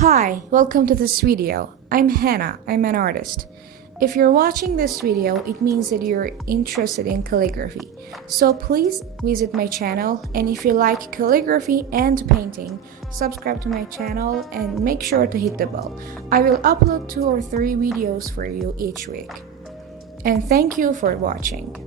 Hi, welcome to this video. I'm Hannah, I'm an artist. If you're watching this video, it means that you're interested in calligraphy. So please visit my channel, and if you like calligraphy and painting, subscribe to my channel and make sure to hit the bell. I will upload 2 or 3 videos for you each week. And thank you for watching.